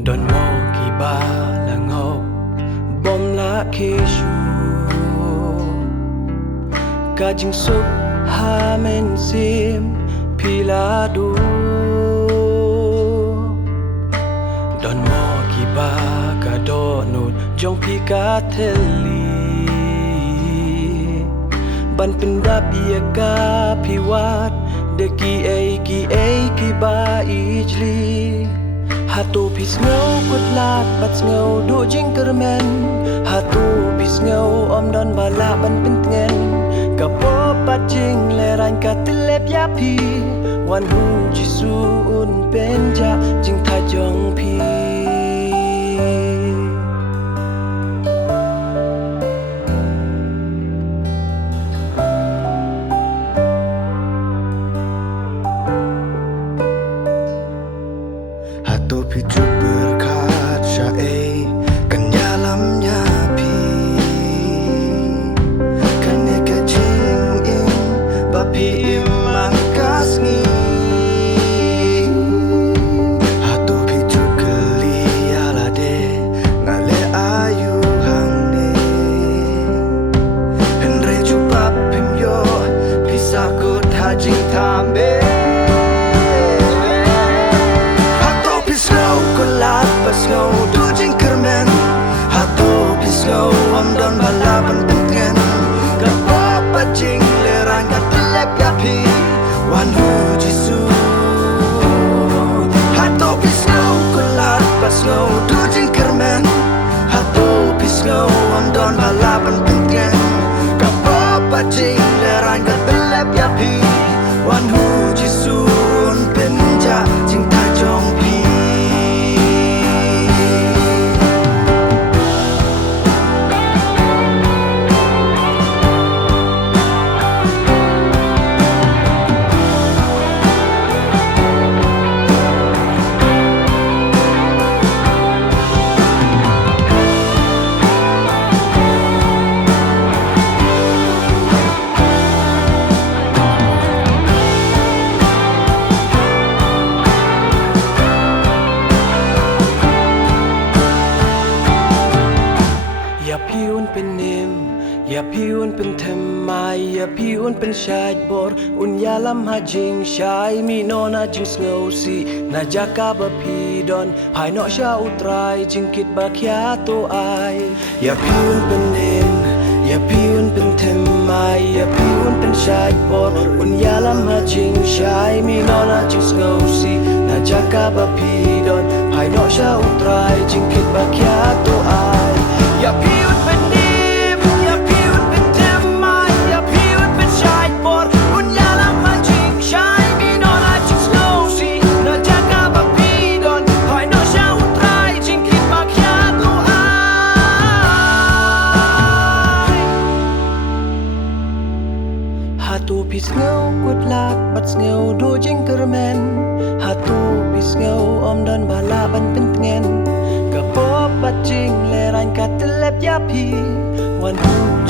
Don mo kiba langop bom la keshu kajing suk hamen sim piladu Don mo kiba kadonut jong pikateli ban pendapiaka piwat deki ki ba ijli Hatu pis ngau kut lat bat ngau do jing kermen Hatu pis ngau om don bala ban pentngen Kapo pat jing leran katelep yapi Wan hu jisu un penja jing tajong pi Hatu pijuk berkat syai Kenyalamnya pi Kene kajing in Bapi imang kasngi Hatu pijuk geli alade Ngale ayu hang ne Henre jubab pimyo Pisakut hajing tambe Snow do jing kermen Hatu pisau om don balaban pentgen Kapapa jing lerang katelep yapi Wan hu jisu Hatu pisau kulat pasau do jing kermen Hatu pisau om don balaban pentgen Kapapa jing lerang katelep yapi Wan hu jisu penja jing tajong piอย่าพิวนเป็นเนมอย่าพิวนเป็นเทมไมอย่าพิวนเป็นชายบอดอุนยาลำหาจิงชายมีโนนาจิงสเงาซีนาจากาบพีดอนภายนอกชาอุตรายจิงคิดบาคยาตัวอายอย่าพิวนเป็นเนมอย่าพิวนเป็นเทมไมอย่าพิวนเป็นชายบอดอุนยาลำหาจิงชายมีโนนาจิงสเงาซีนาจากาบพีดอนภายนอกชาอุตรายจิงคิดบาคยาตัวอายอย่าพิวนเป็นนิมอย่าพิวนเป็นเทมไมอย่าพิวนเป็นชายบอดอุนยาลำมาจิงชายมีโนราจิงสโนซีนาจากาบพีดอนภายนอกชาอุตรายจิงคิดมาขยาตัวอายหาตัวพิสเงากุดลากบัดเงาดูจิงกระแมนหาตัวพิสเงาอมดันบาลาบันเป็นเงินBajing lerang katelep yapi Wan hu